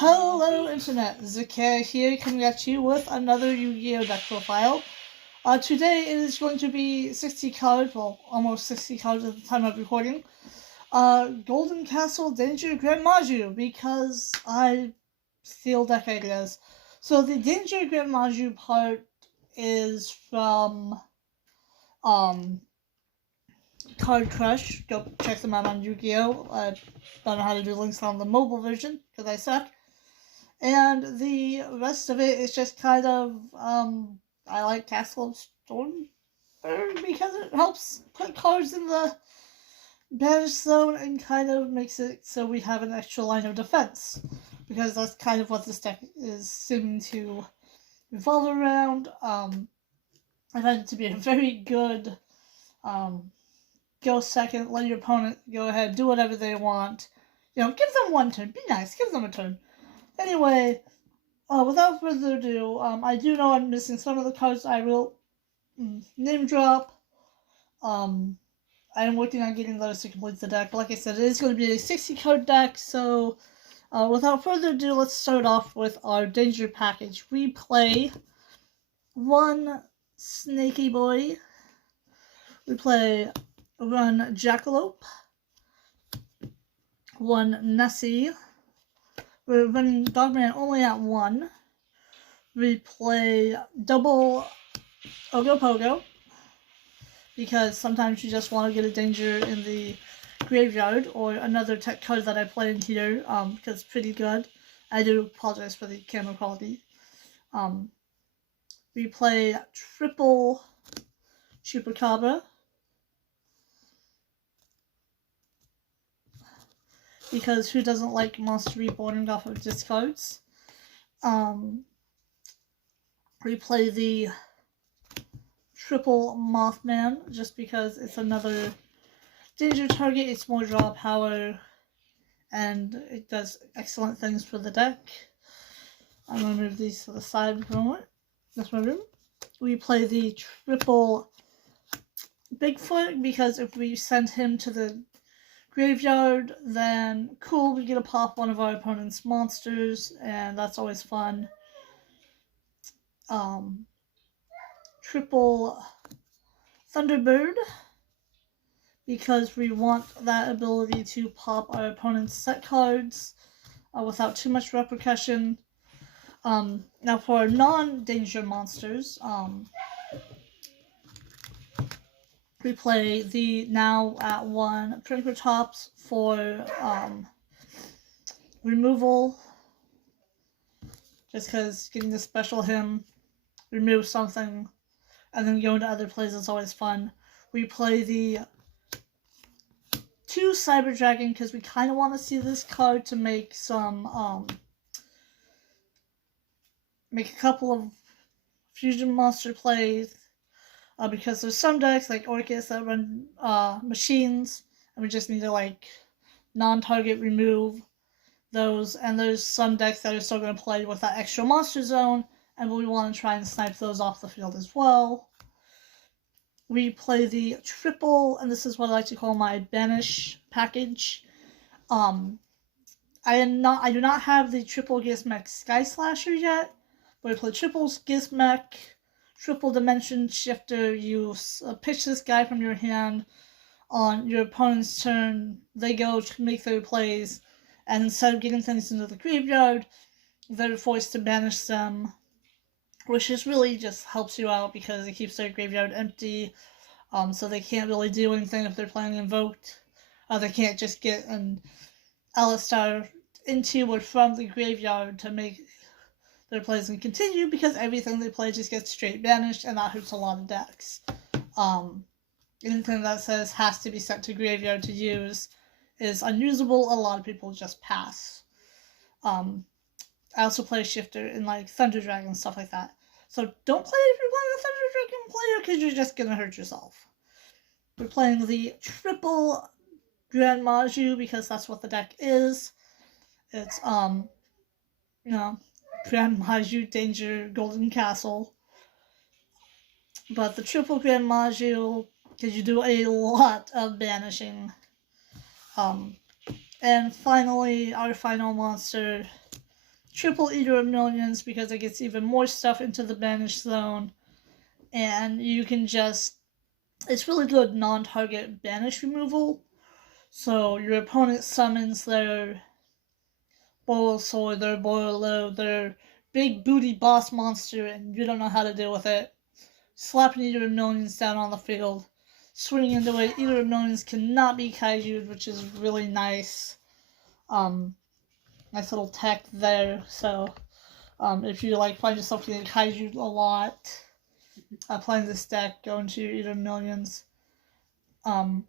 Hello Internet, Zakir here coming at you with another Yu-Gi-Oh! Deck profile. Today it is going to be 60 cards, well almost 60 cards at the time of recording. Golden Castle Danger Gren Maju, because I steal deck ideas. So the Danger Gren Maju part is from Card Crush. Go check them out on Yu-Gi-Oh! I don't know how to do links on the mobile version because I suck. And the rest of it is just kind of, I like Castle of Stormberg because it helps put cards in the banish zone and kind of makes it so we have an extra line of defense. Because that's kind of what this deck is seeming to revolve around. I find it to be a very good, go second, let your opponent go ahead, do whatever they want. You know, give them one turn, be nice, give them a turn. Anyway, without further ado, I do know I'm missing some of the cards. I will name drop. I am working on getting those to complete the deck. But like I said, it is going to be a 60 card deck, so without further ado, let's start off with our Danger package. We play one Snaky Boy. We play one Jackalope, one Nessie. We're running Dogman only at 1. We play double Ogopogo, because sometimes you just want to get a danger in the graveyard, or another tech card that I play in here, because it's pretty good. I do apologize for the camera quality. We play triple Chupacabra, because who doesn't like Monster Reborn off of discards? We play the triple Mothman, just because it's another danger target, it's more draw power, and it does excellent things for the deck. I'm going to move these to the side for a moment. That's my room. We play the triple Bigfoot, because if we send him to the graveyard, then cool, we get to pop one of our opponent's monsters, and that's always fun. Triple Thunderbird, because we want that ability to pop our opponent's set cards without too much repercussion. Now for non-danger monsters, we play the now at 1 Triceratops for removal, just because getting the special him, remove something, and then go into other plays is always fun. We play the 2 Cyber Dragon, because we kind of want to see this card to make some, make a couple of fusion monster plays. Because there's some decks like Orcus that run machines, and we just need to like non-target remove those, and there's some decks that are still going to play with that extra monster zone, and we want to try and snipe those off the field as well. We play the triple, and this is what I like to call my banish package. I do not have the triple Gizmech Sky Slasher yet, but I play triple Gizmech, triple Dimension Shifter. You pitch this guy from your hand on your opponent's turn. They go to make their plays, and instead of getting things into the graveyard, they're forced to banish them, which just really just helps you out because it keeps their graveyard empty, so they can't really do anything if they're playing invoked. They can't just get an Alistar into or from the graveyard to make their plays and continue, because everything they play just gets straight banished, and that hurts a lot of decks. Anything that says has to be sent to graveyard to use is unusable. A lot of people just pass. I also play Shifter in like Thunder Dragon, stuff like that. So don't play if you're playing a Thunder Dragon player, because you're just gonna hurt yourself. We're playing the triple Grand Maju, because that's what the deck is. It's Grand Maju, Danger, Golden Castle. But the triple Grand Maju, because you do a lot of banishing. And finally, our final monster triple Eater of Millions because it gets even more stuff into the banish zone, and you can just, it's really good non-target banish removal. So your opponent summons their Bulbasaur, their Borolo, their big booty boss monster, and you don't know how to deal with it. Slap an Eater of Millions down on the field, swing into it. Eater of Millions cannot be Kaiju'd, which is really nice. Nice little tech there. So if you like find yourself getting Kaiju a lot, playing this deck, go into your Eater of Millions. Now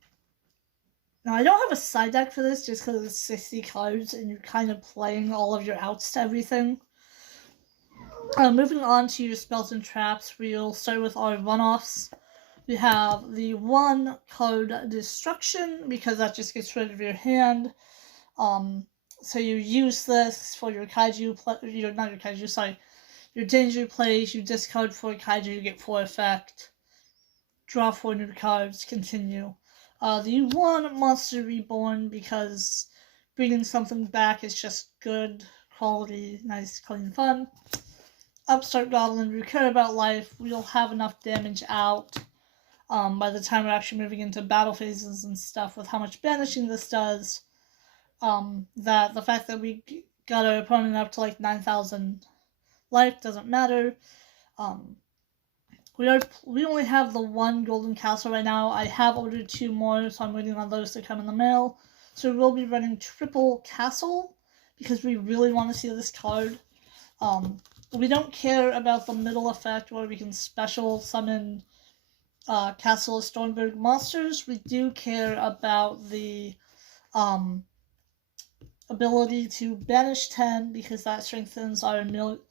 I don't have a side deck for this just because it's 60 cards and you're kind of playing all of your outs to everything. Moving on to your spells and traps, we'll start with our one-offs. We have the 1 card Destruction because that just gets rid of your hand. So you use this for your Kaiju, your Danger plays, you discard 4 Kaiju, you get 4 effect. Draw 4 new cards, continue. The 1 Monster Reborn because bringing something back is just good, quality, nice, clean, fun. Upstart Goblin, we care about life, we'll have enough damage out by the time we're actually moving into battle phases and stuff with how much banishing this does. That the fact that we got our opponent up to like 9,000 life doesn't matter. We only have the 1 Golden Castle right now. I have ordered 2 more, so I'm waiting on those to come in the mail. So we'll be running triple Castle because we really want to see this card. We don't care about the middle effect where we can special summon Castle of Stormberg monsters. We do care about the ability to banish 10 because that strengthens our millions,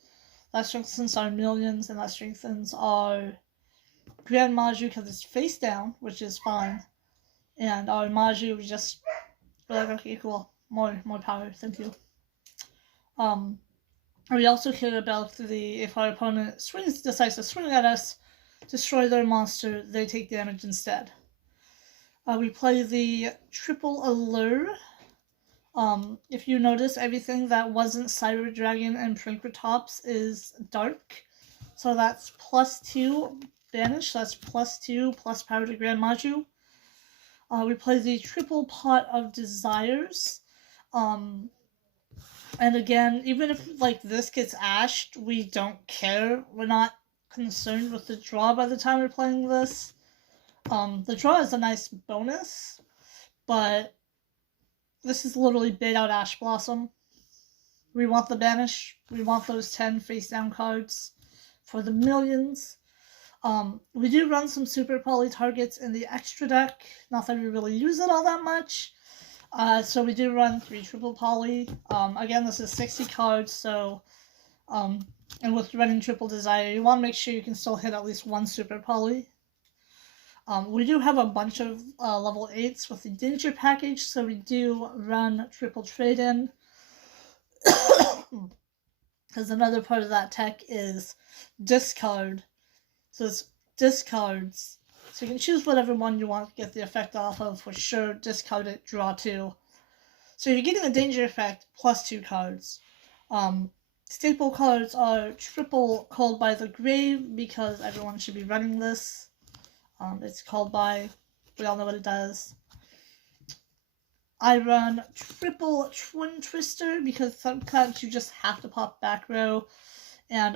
and that strengthens our Gren maju because it's face down, which is fine. And our maju, we just, we're like, okay, cool, more power, thank you. We also care about if our opponent decides to swing at us, destroy their monster, they take damage instead. We play the triple Allure. If you notice, everything that wasn't Cyber Dragon and Prinkratops is dark. So that's +2 banish, that's +2 plus power to Grand Maju. We play the triple Pot of Desires. And again, even if like this gets ashed, we don't care. We're not concerned with the draw by the time we're playing this. The draw is a nice bonus, but this is literally bait out Ash Blossom. We want the banish. We want those 10 face down cards for the millions. We do run some super poly targets in the extra deck. Not that we really use it all that much. So we do run 3 triple poly. Again, this is 60 cards, so and with running triple desire, you want to make sure you can still hit at least 1 super poly. We do have a bunch of level 8s with the Danger package, so we do run triple trade-in. Because another part of that tech is discard. So it's discards. So you can choose whatever one you want to get the effect off of. For sure, discard it, draw 2. So you're getting a Danger effect plus 2 cards. Staple cards are triple Called by the Grave, because everyone should be running this. It's called by, we all know what it does. I run triple Twin Twister because sometimes you just have to pop back row. And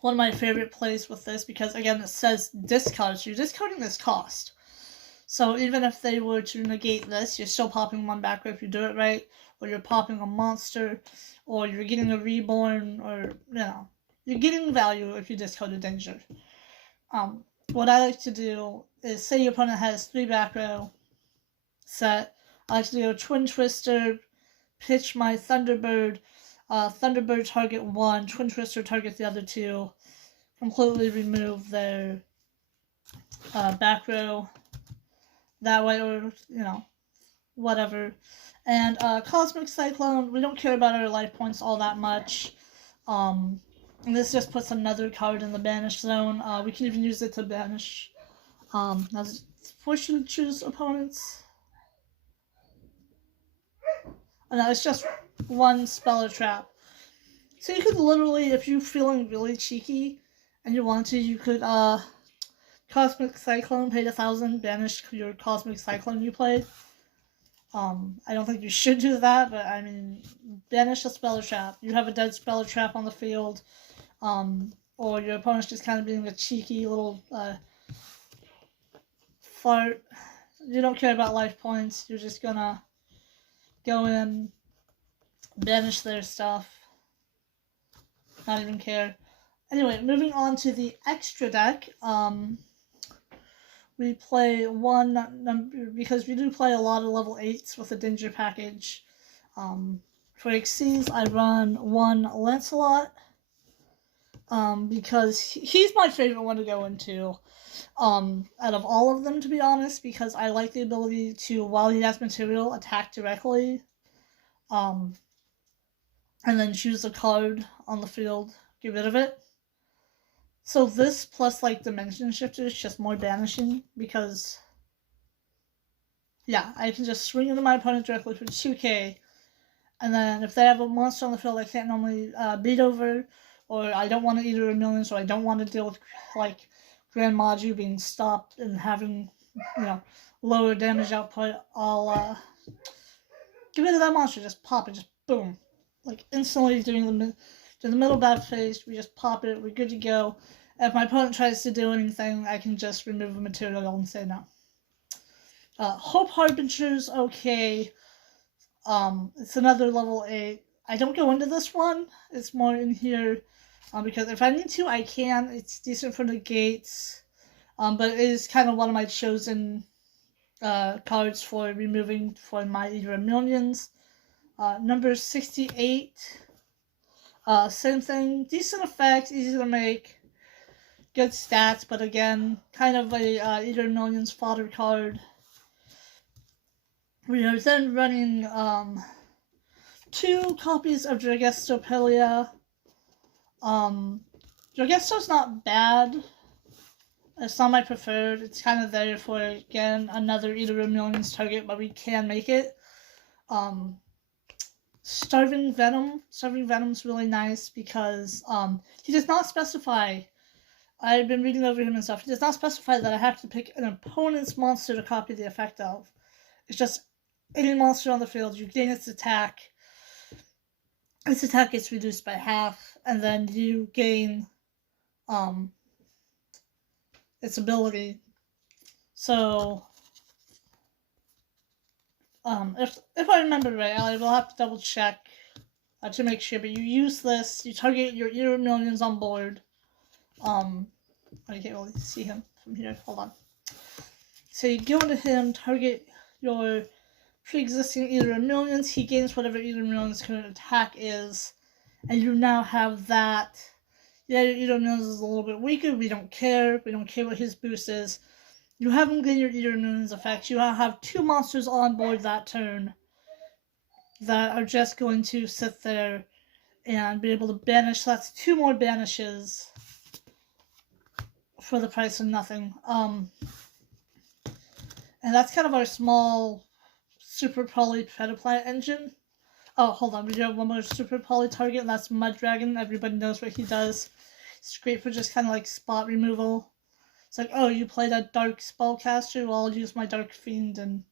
one of my favorite plays with this, because again it says discard, so you're discarding this cost. So even if they were to negate this, you're still popping 1 back row if you do it right, or you're popping a monster, or you're getting a reborn, or you're getting value if you discard a Danger. What I like to do is, say your opponent has 3 back row set, I like to do a Twin Twister, pitch my Thunderbird, Thunderbird target 1, Twin Twister target the other 2, completely remove their back row that way, or, whatever. And Cosmic Cyclone, we don't care about our life points all that much. And this just puts another card in the banish zone. We can even use it to banish. As forced to choose opponents. No, it's just 1 spell or trap. So you could literally, if you're feeling really cheeky and you want to, you could Cosmic Cyclone, paid 1,000, banish your Cosmic Cyclone you played. I don't think you should do that, but I mean, banish a Speller Trap. You have a dead Speller Trap on the field, or your opponent's just kind of being a cheeky little fart. You don't care about life points. You're just gonna go in, banish their stuff, not even care. Anyway, moving on to the extra deck. We play one number because we do play a lot of level 8s with the Danger package. For Xyz, I run one Lancelot because he's my favorite one to go into out of all of them, to be honest, because I like the ability to, while he has material, attack directly, and then choose a card on the field, get rid of it. So this plus like Dimension Shifter is just more banishing because, yeah, I can just swing into my opponent directly for 2k, and then if they have a monster on the field I can't normally beat over, or I don't want to either a million, so I don't want to deal with like Gren maju being stopped and having, you know, lower damage output, I'll get rid of that monster, just pop it, just boom, like instantly during the middle battle phase, we just pop it, we're good to go. If my opponent tries to do anything, I can just remove a material and say no. Hope Harbinger's okay. It's another level 8. I don't go into this one. It's more in here because if I need to, I can. It's decent for the gates, but it is kind of one of my chosen cards for removing for my Eater Millions. Number 68. Same thing. Decent effects, easy to make. Good stats, but again, kind of a Eater Millions fodder card. We are then running 2 copies of Dragestopelia. Dragesto's not bad. It's not my preferred. It's kind of there for, again, another Eater Millions target, but we can make it. Starving Venom. Starving Venom's really nice because he does not specify. I've been reading over him and stuff. He does not specify that I have to pick an opponent's monster to copy the effect of. It's just any monster on the field, you gain its attack. Its attack gets reduced by half, and then you gain its ability. So if I remember right, I will have to double check to make sure. But you use this, you target your Eater Millions on board. I can't really see him from here. Hold on. So you go into him, target your pre-existing Eater Millions. He gains whatever Eater Millions current attack is, and you now have that. Yeah, your Eater Millions is a little bit weaker. We don't care. We don't care what his boost is. You haven't gained your Eater Millions effects. You now have 2 monsters on board that turn that are just going to sit there and be able to banish. So that's 2 more banishes for the price of nothing. And that's kind of our small Super Poly Predaplant engine. Oh, hold on, we do have one more Super Poly target, and that's Mud Dragon. Everybody knows what he does. It's great for just kind of like spot removal. It's like, oh, you played a Dark Spellcaster? Well, I'll use my Dark Fiend and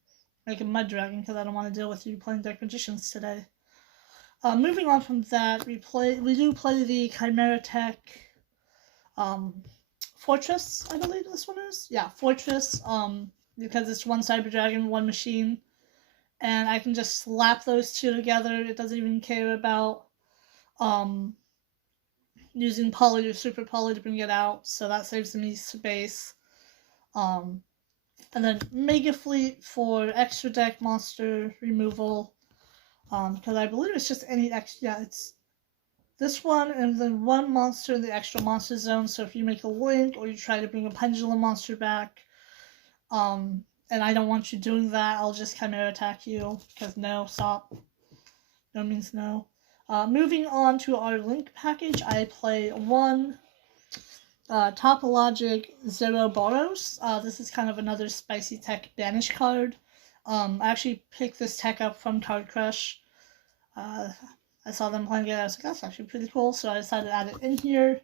make a Mud Dragon because I don't want to deal with you playing Dark Magicians today. Moving on from that, we do play the Chimera Tech Fortress, I believe this one is. Yeah, Fortress, because it's 1 Cyber Dragon, 1 machine. And I can just slap those 2 together. It doesn't even care about using Poly or Super Poly to bring it out, so that saves me space. And then Mega Fleet for extra deck monster removal, because I believe it's just any extra. Yeah, it's this one and then 1 monster in the extra monster zone. So if you make a link or you try to bring a Pendulum monster back, and I don't want you doing that, I'll just Chimera attack you, because no, stop. No means no. Moving on to our link package, I play 1 Topologic Zero Boros. This is kind of another spicy tech banish card. I actually picked this tech up from Card Crush. I saw them playing it. I was like, that's actually pretty cool. So I decided to add it in here.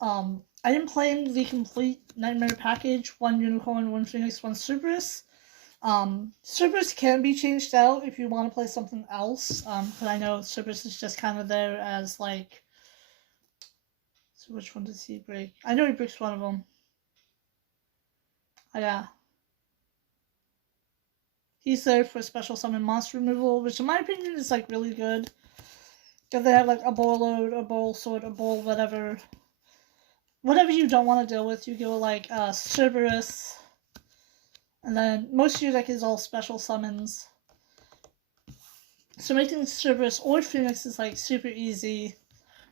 I am playing the complete Nightmare package: 1 Unicorn, 1 Phoenix, 1 Cerberus. Cerberus can be changed out if you want to play something else. But I know Cerberus is just kind of there as like. So which one does he break? I know he breaks one of them. Oh, yeah. He's there for special summon monster removal, which in my opinion is like really good. If they have like a bowl load, a bowl sword, a bowl whatever. Whatever you don't want to deal with, you go like Cerberus. And then most of your deck is all special summons. So making Cerberus or Phoenix is like super easy.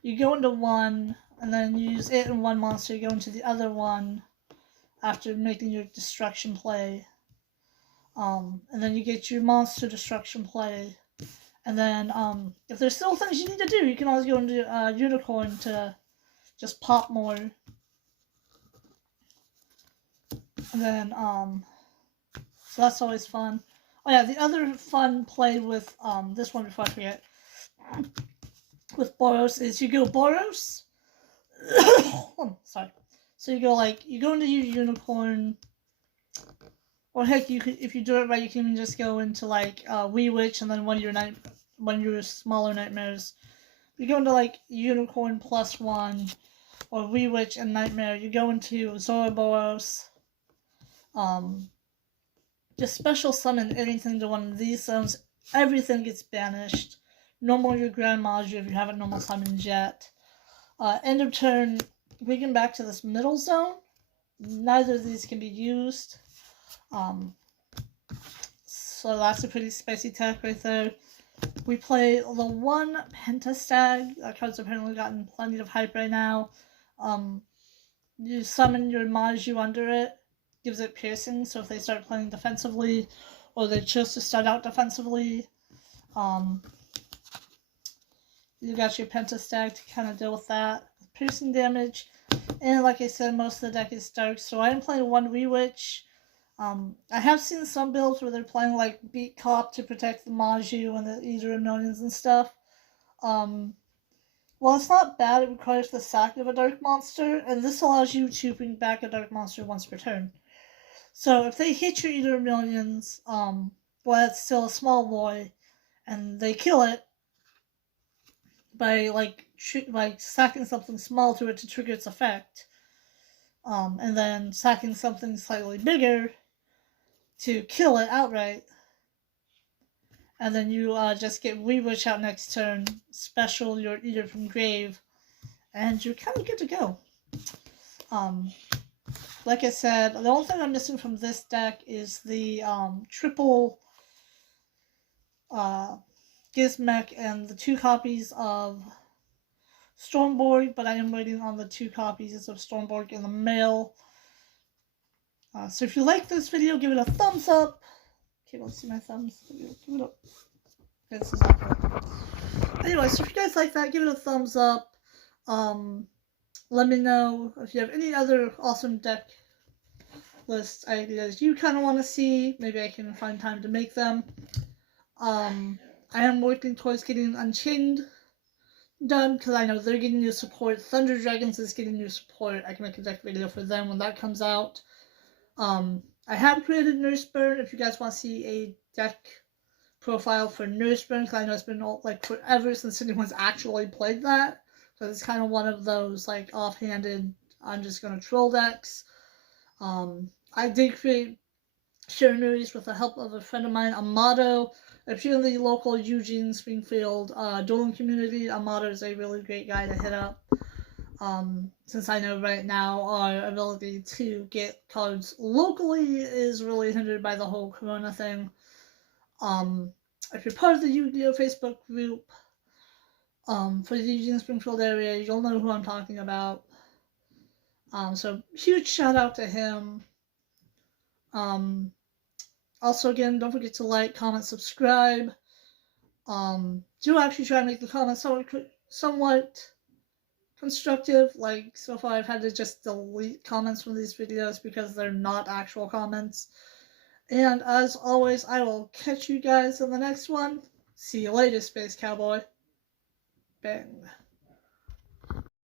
You go into one, and then you use it and one monster, you go into the other one after making your destruction play. And then you get your monster destruction play. And then if there's still things you need to do, you can always go into Unicorn to just pop more. And then, so that's always fun. Oh yeah, the other fun play with this one before I forget, with Boros is you go Boros. Oh, sorry. So you go into your Unicorn, or heck, you could, if you do it right, you can even just go into like Wee Witch and then one of your smaller nightmares. You go into like Unicorn +1 or Wee Witch and Nightmare. You go into Zoroboros. Just special summon anything to one of these zones. Everything gets banished. No more your Gren maju if you haven't normal summoned yet. End of turn, we get back to this middle zone. Neither of these can be used. So that's a pretty spicy tech right there. We play the 1 Pentastag. That card's apparently gotten plenty of hype right now. You summon your maju under it. Gives it piercing, so if they start playing defensively, or they choose to start out defensively, you got your Pentastag to kind of deal with that. Piercing damage, and like I said, most of the deck is dark, so I am playing 1 Wee Witch. I have seen some builds where they're playing like Beat Cop to protect the maju and the Eater of Millions and stuff. Well, it's not bad, it requires the sack of a dark monster, and this allows you to bring back a dark monster once per turn. So if they hit your Eater of Millions, well, it's still a small boy, and they kill it by sacking something small to it to trigger its effect, and then sacking something slightly bigger to kill it outright, and then you just get Wee Witch out next turn, special your Eater from grave, and you're kind of good to go. Like I said, the only thing I'm missing from this deck is the triple Gizmek and the 2 copies of Stormborg, but I am waiting on the 2 copies of Stormborg in the mail. So if you like this video, give it a thumbs up. Okay, let's see my thumbs. Give it up. Okay, this is awkward. Anyway, so if you guys like that, give it a thumbs up. Let me know if you have any other awesome deck list ideas you kind of want to see. Maybe I can find time to make them. I am working towards getting Unchained done, because I know they're getting new support. Thunder Dragons is getting new support. I can make a deck video for them when that comes out. I have created Nurseburn. If you guys want to see a deck profile for Nurseburn, because I know it's been like forever since anyone's actually played that. So it's kind of one of those like offhanded, I'm just gonna troll decks. I did create Sharonuri's with the help of a friend of mine, Amato. If you're in the local Eugene, Springfield, dueling community, Amato is a really great guy to hit up. Since I know right now our ability to get cards locally is really hindered by the whole Corona thing. If you're part of the Yu-Gi-Oh! Facebook group, for the Eugene Springfield area, you'll know who I'm talking about. So huge shout out to him. Also, again, don't forget to like, comment, subscribe. Do actually try to make the comments somewhat constructive. Like, so far I've had to just delete comments from these videos because they're not actual comments. And as always, I will catch you guys in the next one. See you later, Space Cowboy. bang.